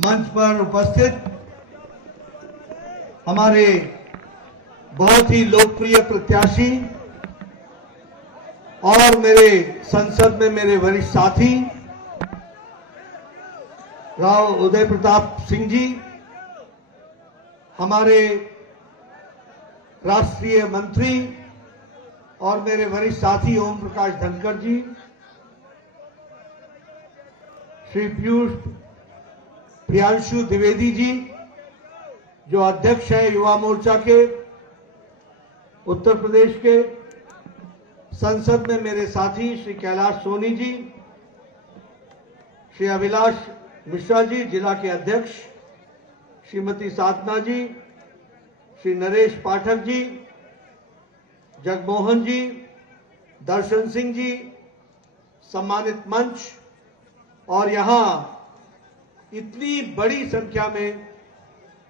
मंच पर उपस्थित हमारे बहुत ही लोकप्रिय प्रत्याशी और मेरे संसद में मेरे वरिष्ठ साथी राव उदय प्रताप सिंह जी, हमारे राष्ट्रीय मंत्री और मेरे वरिष्ठ साथी ओम प्रकाश धनखड़ जी, श्री पीयूष प्रियांशु द्विवेदी जी जो अध्यक्ष हैं युवा मोर्चा के उत्तर प्रदेश के, संसद में मेरे साथी श्री कैलाश सोनी जी, श्री अभिलाष मिश्रा जी जिला के अध्यक्ष, श्रीमती साधना जी, श्री नरेश पाठक जी, जगमोहन जी, दर्शन सिंह जी, सम्मानित मंच और यहां इतनी बड़ी संख्या में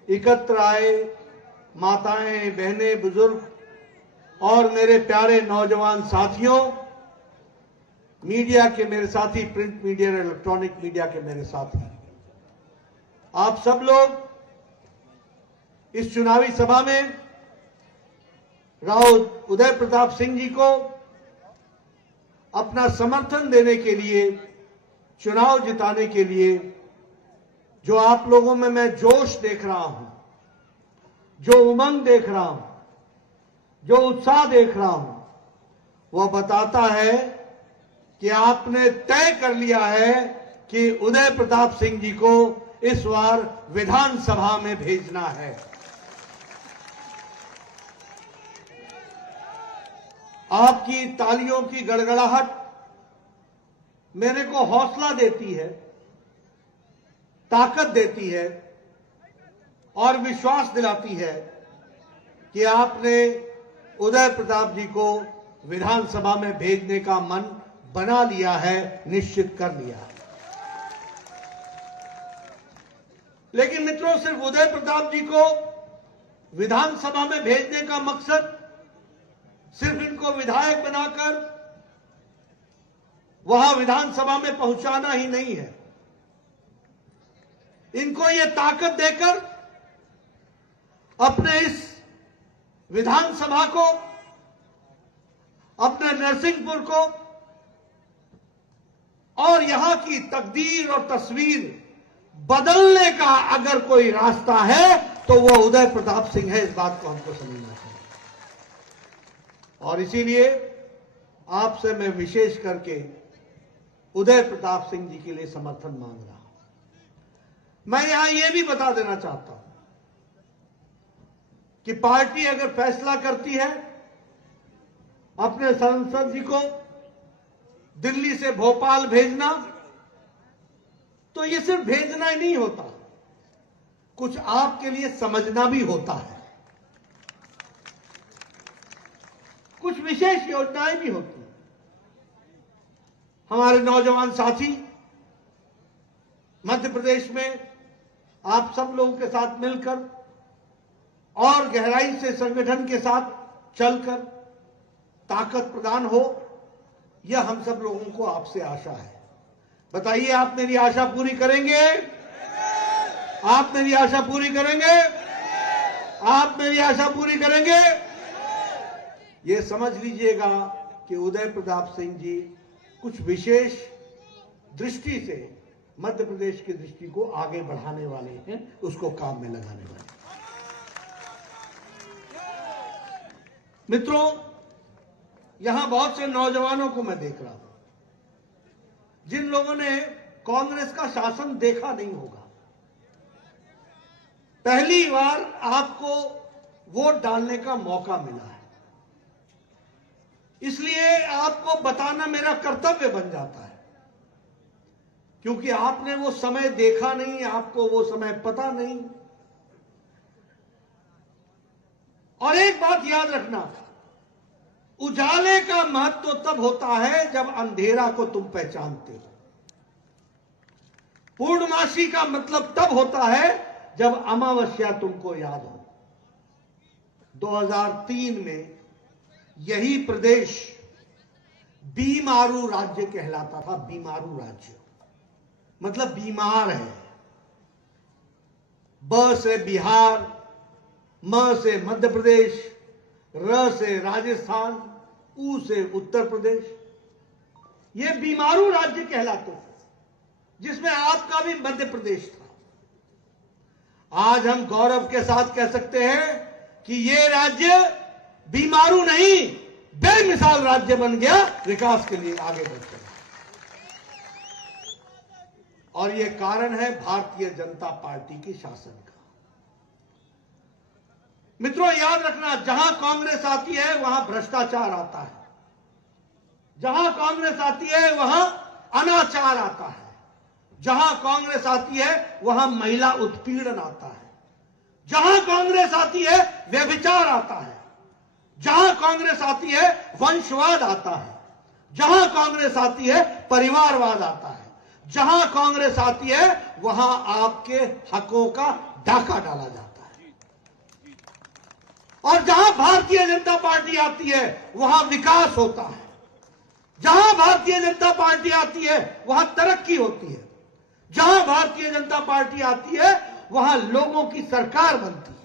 एकत्र आए माताएं, बहनें, बुजुर्ग और मेरे प्यारे नौजवान साथियों, मीडिया के मेरे साथी, प्रिंट मीडिया और इलेक्ट्रॉनिक मीडिया के मेरे साथी, आप सब लोग इस चुनावी सभा में राव उदय प्रताप सिंह जी को अपना समर्थन देने के लिए, चुनाव जिताने के लिए जो आप लोगों में मैं जोश देख रहा हूं, जो उमंग देख रहा हूं, जो उत्साह देख रहा हूं, वह बताता है कि आपने तय कर लिया है कि उदय प्रताप सिंह जी को इस बार विधानसभा में भेजना है। आपकी तालियों की गड़गड़ाहट मेरे को हौसला देती है, ताकत देती है और विश्वास दिलाती है कि आपने उदय प्रताप जी को विधानसभा में भेजने का मन बना लिया है, निश्चित कर लिया है। लेकिन मित्रों, सिर्फ उदय प्रताप जी को विधानसभा में भेजने का मकसद सिर्फ इनको विधायक बनाकर वहां विधानसभा में पहुंचाना ही नहीं है। इनको यह ताकत देकर अपने इस विधानसभा को, अपने नरसिंहपुर को और यहां की तकदीर और तस्वीर बदलने का अगर कोई रास्ता है तो वह उदय प्रताप सिंह है। इस बात को हमको समझना चाहिए और इसीलिए आपसे मैं विशेष करके उदय प्रताप सिंह जी के लिए समर्थन मांग रहा हूं। मैं यहां यह भी बता देना चाहता हूं कि पार्टी अगर फैसला करती है अपने सांसद जी को दिल्ली से भोपाल भेजना, तो ये सिर्फ भेजना ही नहीं होता, कुछ आपके लिए समझना भी होता है, कुछ विशेष योजनाएं भी होती हैं। हमारे नौजवान साथी मध्य प्रदेश में आप सब लोगों के साथ मिलकर और गहराई से संगठन के साथ चलकर ताकत प्रदान हो, यह हम सब लोगों को आपसे आशा है। बताइए, आप मेरी आशा पूरी करेंगे? आप मेरी आशा पूरी करेंगे? आप मेरी आशा पूरी करेंगे? ये समझ लीजिएगा कि उदय प्रताप सिंह जी कुछ विशेष दृष्टि से मध्य प्रदेश की दृष्टि को आगे बढ़ाने वाले हैं, उसको काम में लगाने वाले। मित्रों, यहां बहुत से नौजवानों को मैं देख रहा हूं जिन लोगों ने कांग्रेस का शासन देखा नहीं होगा, पहली बार आपको वोट डालने का मौका मिला है, इसलिए आपको बताना मेरा कर्तव्य बन जाता है, क्योंकि आपने वो समय देखा नहीं, आपको वो समय पता नहीं। और एक बात याद रखना, उजाले का महत्व तब होता है जब अंधेरा को तुम पहचानते हो। पूर्णमासी का मतलब तब होता है जब अमावस्या तुमको याद हो। 2003 में यही प्रदेश बीमारू राज्य कहलाता था। बीमारू राज्य मतलब बीमार है, ब से बिहार, म से मध्य प्रदेश, र से राजस्थान, उ से उत्तर प्रदेश, ये बीमारू राज्य कहलाते थे, जिसमें आपका भी मध्य प्रदेश था। आज हम गौरव के साथ कह सकते हैं कि ये राज्य बीमारू नहीं, बेमिसाल राज्य बन गया, विकास के लिए आगे बढ़ गया। और ये कारण है भारतीय जनता पार्टी के शासन का। मित्रों, याद रखना, जहां कांग्रेस आती है वहां भ्रष्टाचार आता है, जहां कांग्रेस आती है वहां अनाचार आता है, जहां कांग्रेस आती है वहां महिला उत्पीड़न आता है, जहां कांग्रेस आती है व्यभिचार आता है, जहां कांग्रेस आती है वंशवाद आता है, जहां कांग्रेस आती है परिवारवाद आता है, जहां कांग्रेस आती है वहां आपके हकों का डाका डाला जाता है। और जहां भारतीय जनता पार्टी आती है वहां विकास होता है, जहां भारतीय जनता पार्टी आती है वहां तरक्की होती है, जहां भारतीय जनता पार्टी आती है वहां लोगों की सरकार बनती है,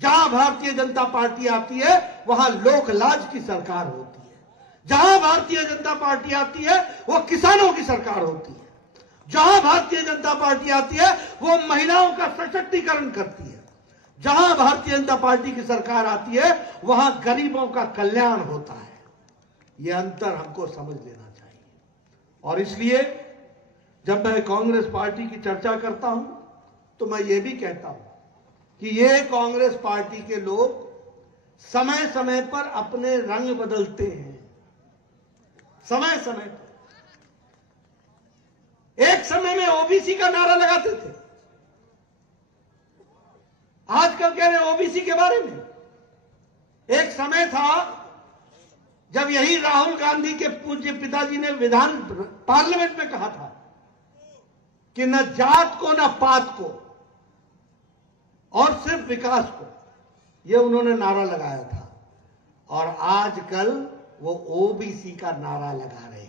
जहां भारतीय जनता पार्टी आती है वहां लोक लाज की सरकार होती है, जहां भारतीय जनता पार्टी आती है वो किसानों की सरकार होती है, जहां भारतीय जनता पार्टी आती है वो महिलाओं का सशक्तिकरण करती है, जहां भारतीय जनता पार्टी की सरकार आती है वहां गरीबों का कल्याण होता है। यह अंतर हमको समझ लेना चाहिए। और इसलिए जब मैं कांग्रेस पार्टी की चर्चा करता हूं तो मैं ये भी कहता हूं कि ये कांग्रेस पार्टी के लोग समय समय पर अपने रंग बदलते हैं। समय समय पर एक समय में ओबीसी का नारा लगाते थे, आजकल कह रहे ओबीसी के बारे में। एक समय था जब यही राहुल गांधी के पूज्य पिताजी ने विधान पार्लियामेंट में कहा था कि न जात को न पात को और सिर्फ विकास को, यह उन्होंने नारा लगाया था। और आजकल वो ओबीसी का नारा लगा रहे हैं।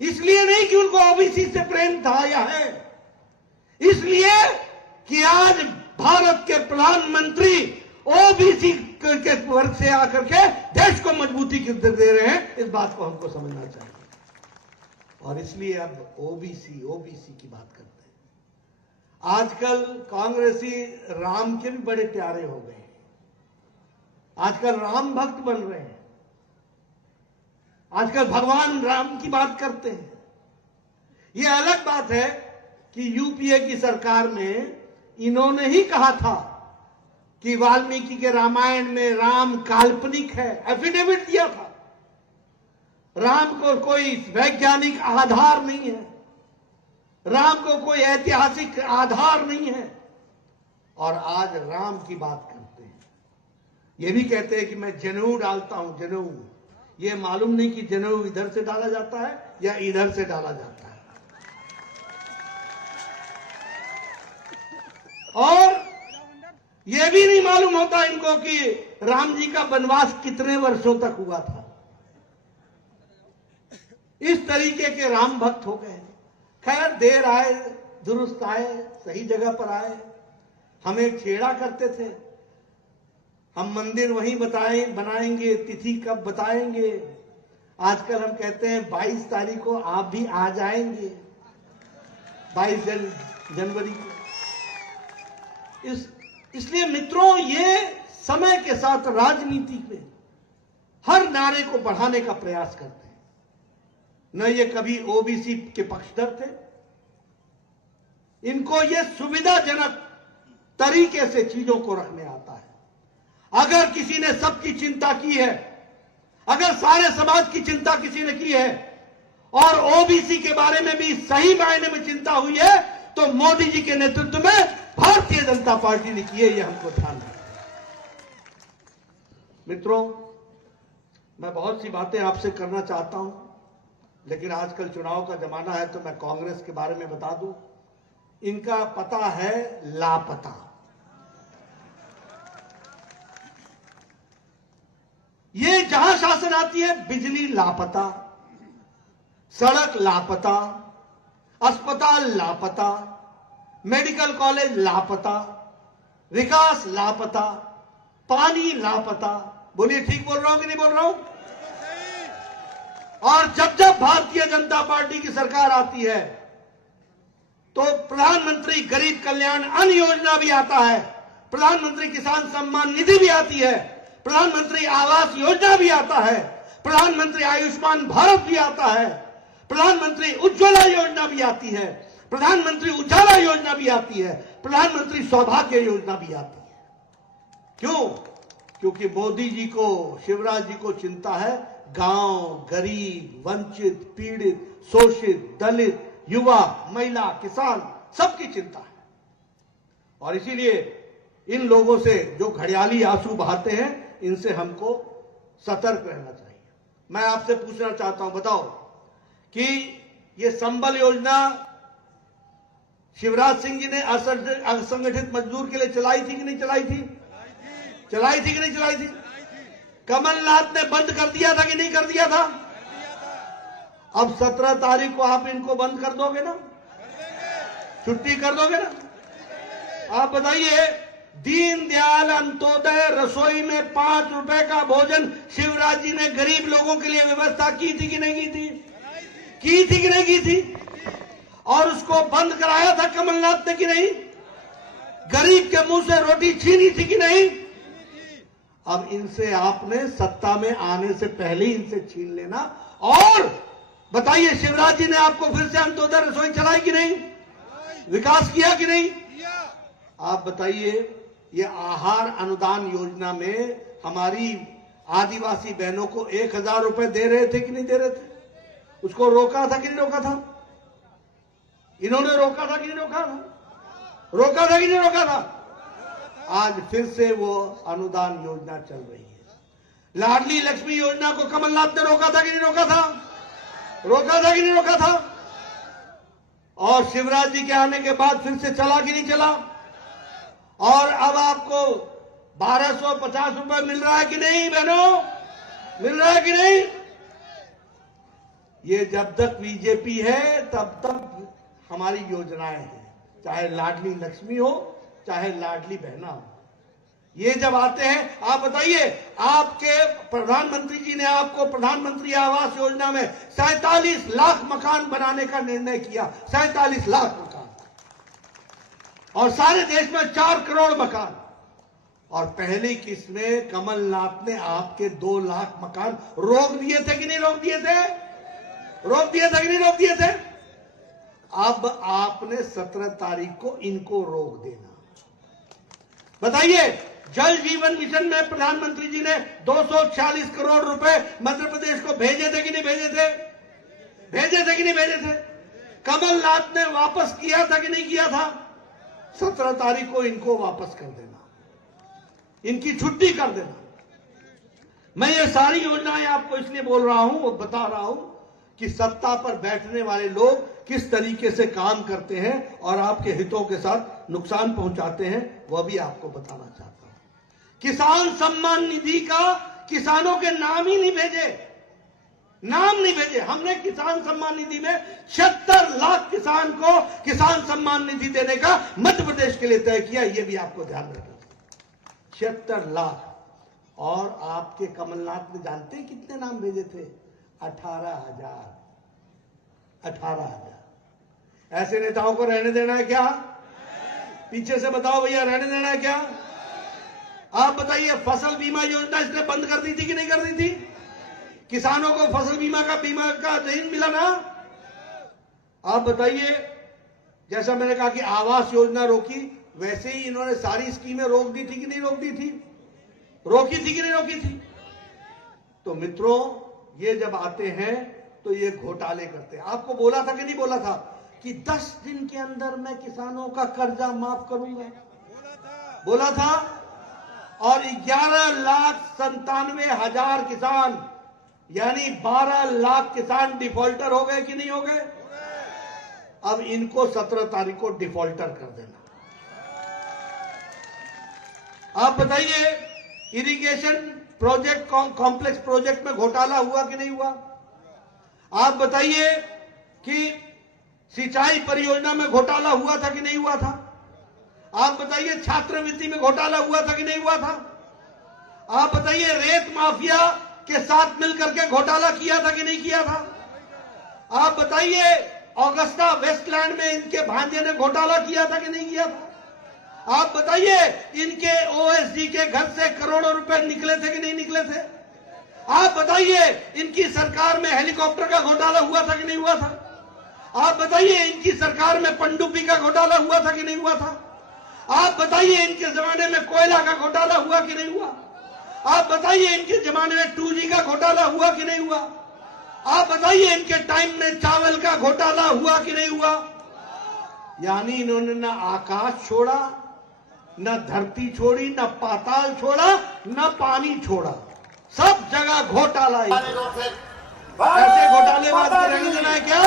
इसलिए नहीं कि उनको ओबीसी से प्रेम था या है, इसलिए कि आज भारत के प्रधानमंत्री ओबीसी के वर्ग से आकर के देश को मजबूती दे रहे हैं। इस बात को हमको समझना चाहिए। और इसलिए अब ओबीसी ओबीसी की बात करते हैं। आजकल कांग्रेसी राम के भी बड़े प्यारे हो गए हैं, आजकल राम भक्त बन रहे हैं, आजकल भगवान राम की बात करते हैं। यह अलग बात है कि यूपीए की सरकार में इन्होंने ही कहा था कि वाल्मीकि के रामायण में राम काल्पनिक है, एफिडेविट दिया था। राम को कोई वैज्ञानिक आधार नहीं है, राम को कोई ऐतिहासिक आधार नहीं है। और आज राम की बात करते हैं। ये भी कहते हैं कि मैं जनेऊ डालता हूं, जनेऊ। ये मालूम नहीं कि जनेऊ इधर से डाला जाता है या इधर से डाला जाता है। और यह भी नहीं मालूम होता इनको कि राम जी का वनवास कितने वर्षों तक हुआ था। इस तरीके के राम भक्त हो गए। खैर, देर आए दुरुस्त आए, सही जगह पर आए। हमें छेड़ा करते थे, हम मंदिर वहीं बनाएंगे, तिथि कब बताएंगे। आजकल हम कहते हैं 22 तारीख को आप भी आ जाएंगे, 22 जनवरी को। इसलिए मित्रों, ये समय के साथ राजनीति में हर नारे को बढ़ाने का प्रयास करते हैं। न ये कभी ओबीसी के पक्षधर थे, इनको ये सुविधाजनक तरीके से चीजों को रखने आता है। अगर किसी ने सबकी चिंता की है, अगर सारे समाज की चिंता किसी ने की है और ओबीसी के बारे में भी सही मायने में चिंता हुई है, तो मोदी जी के नेतृत्व में भारतीय जनता पार्टी ने की है। यह हमको ध्यान रखना है। मित्रों, मैं बहुत सी बातें आपसे करना चाहता हूं, लेकिन आजकल चुनाव का जमाना है तो मैं कांग्रेस के बारे में बता दूं। इनका पता है लापता। ये जहां शासन आती है, बिजली लापता, सड़क लापता, अस्पताल लापता, मेडिकल कॉलेज लापता, विकास लापता, पानी लापता। बोलिए ठीक बोल रहा हूं कि नहीं बोल रहा हूं? और जब जब भारतीय जनता पार्टी की सरकार आती है तो प्रधानमंत्री गरीब कल्याण अन्न योजना भी आता है, प्रधानमंत्री किसान सम्मान निधि भी आती है, प्रधानमंत्री आवास योजना भी आता है, प्रधानमंत्री आयुष्मान भारत भी आता है, प्रधानमंत्री उज्ज्वला योजना भी आती है, प्रधानमंत्री उजाला योजना भी आती है, प्रधानमंत्री सौभाग्य योजना भी आती है। क्यों? क्योंकि मोदी जी को, शिवराज जी को चिंता है गांव, गरीब, वंचित, पीड़ित, शोषित, दलित, युवा, महिला, किसान, सबकी चिंता है। और इसीलिए इन लोगों से जो घड़ियाली आंसू बहाते हैं, इनसे हमको सतर्क रहना चाहिए। मैं आपसे पूछना चाहता हूं, बताओ कि ये संबल योजना शिवराज सिंह जी ने असंगठित मजदूर के लिए चलाई थी कि नहीं चलाई थी? चलाई थी कि नहीं चलाई थी? कमलनाथ ने बंद कर दिया था कि नहीं कर दिया था? अब 17 तारीख को आप इनको बंद कर दोगे ना? छुट्टी कर दोगे ना? आप बताइए, दीनदयाल अंत्योदय रसोई में 5 रुपए का भोजन शिवराज जी ने गरीब लोगों के लिए व्यवस्था की थी कि नहीं की थी? की थी कि नहीं की थी? और उसको बंद कराया था कमलनाथ ने कि नहीं? गरीब के मुंह से रोटी छीनी थी कि नहीं? अब इनसे आपने सत्ता में आने से पहले इनसे छीन लेना। और बताइए, शिवराज जी ने आपको फिर से अंत्योदय रसोई चलाई कि नहीं? विकास किया कि नहीं? आप बताइए, ये आहार अनुदान योजना में हमारी आदिवासी बहनों को 1000 रुपए दे रहे थे कि नहीं दे रहे थे? उसको रोका था कि नहीं रोका था? इन्होंने रोका था कि नहीं रोका था? रोका था कि नहीं रोका था? आज फिर से वो अनुदान योजना चल रही है। लाडली लक्ष्मी योजना को कमलनाथ ने रोका था कि नहीं रोका था? रोका था कि नहीं रोका था? और शिवराज जी के आने के बाद फिर से चला कि नहीं चला? और अब आपको 1250 रुपए मिल रहा है कि नहीं बहनों? मिल रहा है कि नहीं? ये जब तक बीजेपी है तब तक हमारी योजनाएं हैं, चाहे लाडली लक्ष्मी हो चाहे लाडली बहना हो। ये जब आते हैं, आप बताइए, आपके प्रधानमंत्री जी ने आपको प्रधानमंत्री आवास योजना में 47 लाख मकान बनाने का निर्णय किया। 47 लाख मकान, और सारे देश में 4 करोड़ मकान। और पहली किस्त में कमलनाथ ने आपके 2 लाख मकान रोक दिए थे कि नहीं रोक दिए थे? रोक दिए थे कि नहीं रोक दिए थे? अब आपने 17 तारीख को इनको रोक देना। बताइए, जल जीवन मिशन में प्रधानमंत्री जी ने 246 करोड़ रुपए मध्य प्रदेश को भेजे थे कि नहीं भेजे थे? भेजे थे कि नहीं भेजे थे? कमलनाथ ने वापस किया था कि नहीं किया था? 17 तारीख को इनको वापस कर देना, इनकी छुट्टी कर देना। मैं ये सारी योजनाएं आपको इसलिए बोल रहा हूं, वो बता रहा हूं कि सत्ता पर बैठने वाले लोग किस तरीके से काम करते हैं और आपके हितों के साथ नुकसान पहुंचाते हैं, वह भी आपको बताना चाहता हूं। किसान सम्मान निधि का किसानों के नाम ही नहीं भेजे, नाम नहीं भेजे। हमने किसान सम्मान निधि में 76 लाख किसान को किसान सम्मान निधि देने का मध्य प्रदेश के लिए तय किया, यह भी आपको ध्यान रखना। 76 लाख। और आपके कमलनाथ ने जानते हैं कितने नाम भेजे थे? 18,000। 18,000। ऐसे नेताओं को रहने देना है क्या? पीछे से बताओ भैया, रहने देना है क्या? आप बताइए, फसल बीमा योजना इसने बंद कर दी थी कि नहीं कर दी थी? किसानों को फसल बीमा का नहीं मिला ना? आप बताइए, जैसा मैंने कहा कि आवास योजना रोकी, वैसे ही इन्होंने सारी स्कीमें रोक दी थी कि नहीं रोक दी थी? रोकी थी कि नहीं रोकी थी? तो मित्रों, ये जब आते हैं तो ये घोटाले करते हैं। आपको बोला था कि नहीं बोला था कि 10 दिन के अंदर मैं किसानों का कर्जा माफ करूंगा? बोला था। और 11,97,000 किसान, यानी 12 लाख किसान डिफॉल्टर हो गए कि नहीं हो गए? अब इनको 17 तारीख को डिफॉल्टर कर देना। आप बताइए, इरिगेशन प्रोजेक्ट, कॉम्प्लेक्स प्रोजेक्ट में घोटाला हुआ कि नहीं हुआ? आप बताइए कि सिंचाई परियोजना में घोटाला हुआ था कि नहीं हुआ था? आप बताइए छात्रवृत्ति में घोटाला हुआ था कि नहीं हुआ था? आप बताइए रेत माफिया के साथ मिलकर के घोटाला किया था कि नहीं किया था? आप बताइए ऑगस्टा वेस्टलैंड में इनके भांजे ने घोटाला किया था कि नहीं किया था? आप बताइए इनके ओएसडी के घर से करोड़ों रुपए निकले थे कि नहीं निकले थे? आप बताइए इनकी सरकार में हेलीकॉप्टर का घोटाला हुआ था कि नहीं हुआ था? आप बताइए इनकी सरकार में पनडुब्बी का घोटाला हुआ था कि नहीं हुआ था? आप बताइए इनके जमाने में कोयला का घोटाला हुआ कि नहीं हुआ? आप बताइए इनके जमाने में 2G का घोटाला हुआ कि नहीं हुआ? आप बताइए इनके टाइम में चावल का घोटाला हुआ कि नहीं हुआ? यानी इन्होंने न आकाश छोड़ा, न धरती छोड़ी, न पाताल छोड़ा, न पानी छोड़ा, सब जगह घोटाला ही। ऐसे घोटालेबाज को रहने देना है क्या?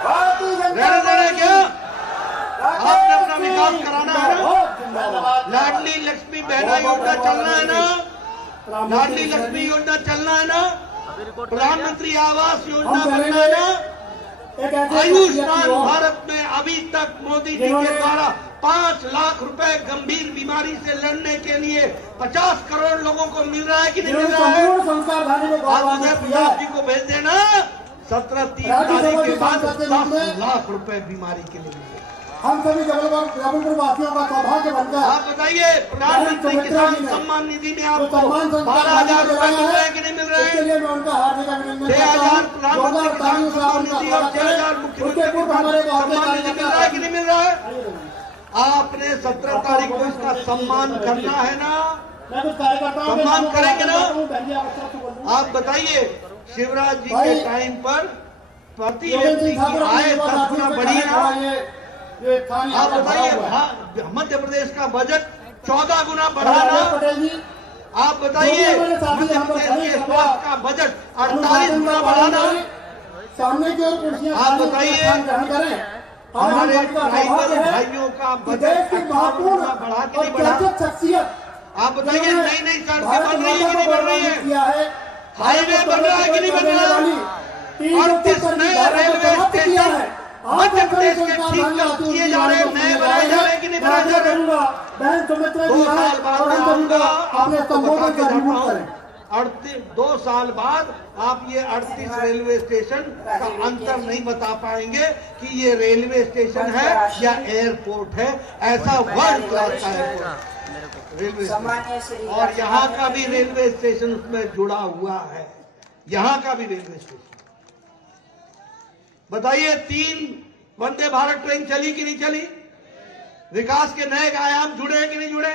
रहने देना है क्या? आपने अपना विकास कराना है ना? लाडली लक्ष्मी बहना योजना चलना है ना? लाडली लक्ष्मी योजना चलना है ना? प्रधानमंत्री आवास योजना बनना है ना? आयुष्मान भारत में अभी तक मोदी जी के द्वारा 5 लाख रुपए गंभीर बीमारी से लड़ने के लिए 50 करोड़ लोगों को मिल रहा है कि नहीं मिल रहा है? आप उदय प्रताप जी को भेज देना। 17-3 तारीख के बाद 10 लाख रुपए बीमारी के लिए मिलेगा। हम सभी जबलपुर वासियों का सौभाग्य बनकर आप बताइए प्रधानमंत्री किसान सम्मान निधि में आपको 12,000 रुपए मिल रहे हैं कि नहीं मिल रहे हैं? 6,000 प्रधानमंत्री किसान सम्मान निधि और 6,000 मुख्यमंत्री सम्मान निधि मिल रहा है कि नहीं मिल रहा है? आपने 17 तारीख को इसका सम्मान करना है ना? सम्मान करेंगे ना? आप बताइए शिवराज जी के टाइम पर प्रति व्यक्ति की आय 10 गुना बढ़ी ना? आप बताइए मध्य प्रदेश का बजट 14 गुना बढ़ा ना? आप बताइए मध्य प्रदेश के स्वास्थ्य का बजट 48 गुना बढ़ा ना? आप बताइए हमारे ट्राइबल भाइयों का बजट 18 गुना बढ़ा कि नहीं बढ़ा? आप बताइए नई नई सड़कें बन रही है कि नहीं बन रही है? हाईवे बन रहा है कि नहीं बन रहा है? 38 नए रेलवे स्टेशन मध्य प्रदेश के ठीक किए जा रहे हैं, नए बनाए जा रहे हैं कि नहीं बनाए जा रहे? 2 साल बाद मैं आऊंगा आपको बता के जाता हूं। 2 साल बाद आप ये 38 रेलवे स्टेशन का अंतर नहीं बता पाएंगे कि ये रेलवे स्टेशन है या एयरपोर्ट है। ऐसा वर्ल्ड क्लास का एयरपोर्ट रेलवे स्टेशन, और यहाँ का भी रेलवे स्टेशन उसमें जुड़ा हुआ है। यहाँ का भी रेलवे स्टेशन बताइए 3 वंदे भारत ट्रेन चली कि नहीं चली? विकास के नए आयाम जुड़े हैं कि नहीं जुड़े?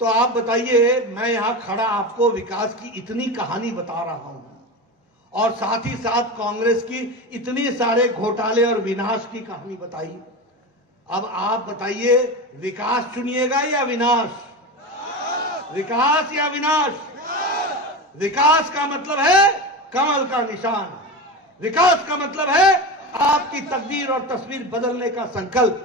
तो आप बताइए मैं यहां खड़ा आपको विकास की इतनी कहानी बता रहा हूं और साथ ही साथ कांग्रेस की इतनी सारे घोटाले और विनाश की कहानी बताई। अब आप बताइए विकास चुनिएगा या विनाश? विकास या विनाश? विकास का मतलब है कमल का निशान। विकास का मतलब है आपकी तकदीर और तस्वीर बदलने का संकल्प।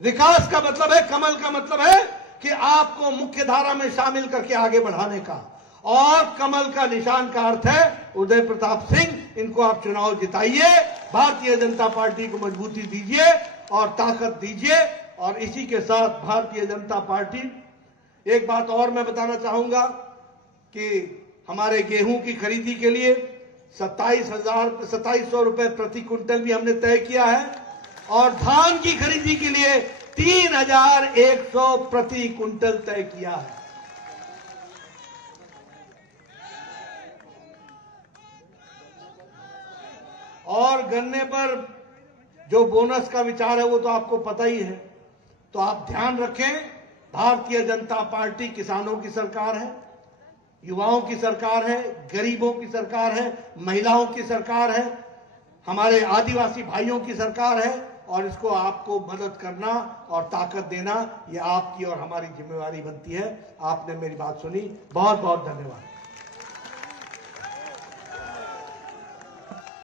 विकास का मतलब है, कमल का मतलब है कि आपको मुख्य धारा में शामिल करके आगे बढ़ाने का, और कमल का निशान का अर्थ है उदय प्रताप सिंह। इनको आप चुनाव जिताइए, भारतीय जनता पार्टी को मजबूती दीजिए और ताकत दीजिए। और इसी के साथ भारतीय जनता पार्टी, एक बात और मैं बताना चाहूंगा कि हमारे गेहूं की खरीदी के लिए 27,000 रुपए प्रति क्विंटल भी हमने तय किया है, और धान की खरीदी के लिए 3,100 प्रति क्विंटल तय किया है। और गन्ने पर जो बोनस का विचार है वो तो आपको पता ही है। तो आप ध्यान रखें, भारतीय जनता पार्टी किसानों की सरकार है, युवाओं की सरकार है, गरीबों की सरकार है, महिलाओं की सरकार है, हमारे आदिवासी भाइयों की सरकार है, और इसको आपको मदद करना और ताकत देना ये आपकी और हमारी जिम्मेवारी बनती है। आपने मेरी बात सुनी, बहुत बहुत धन्यवाद।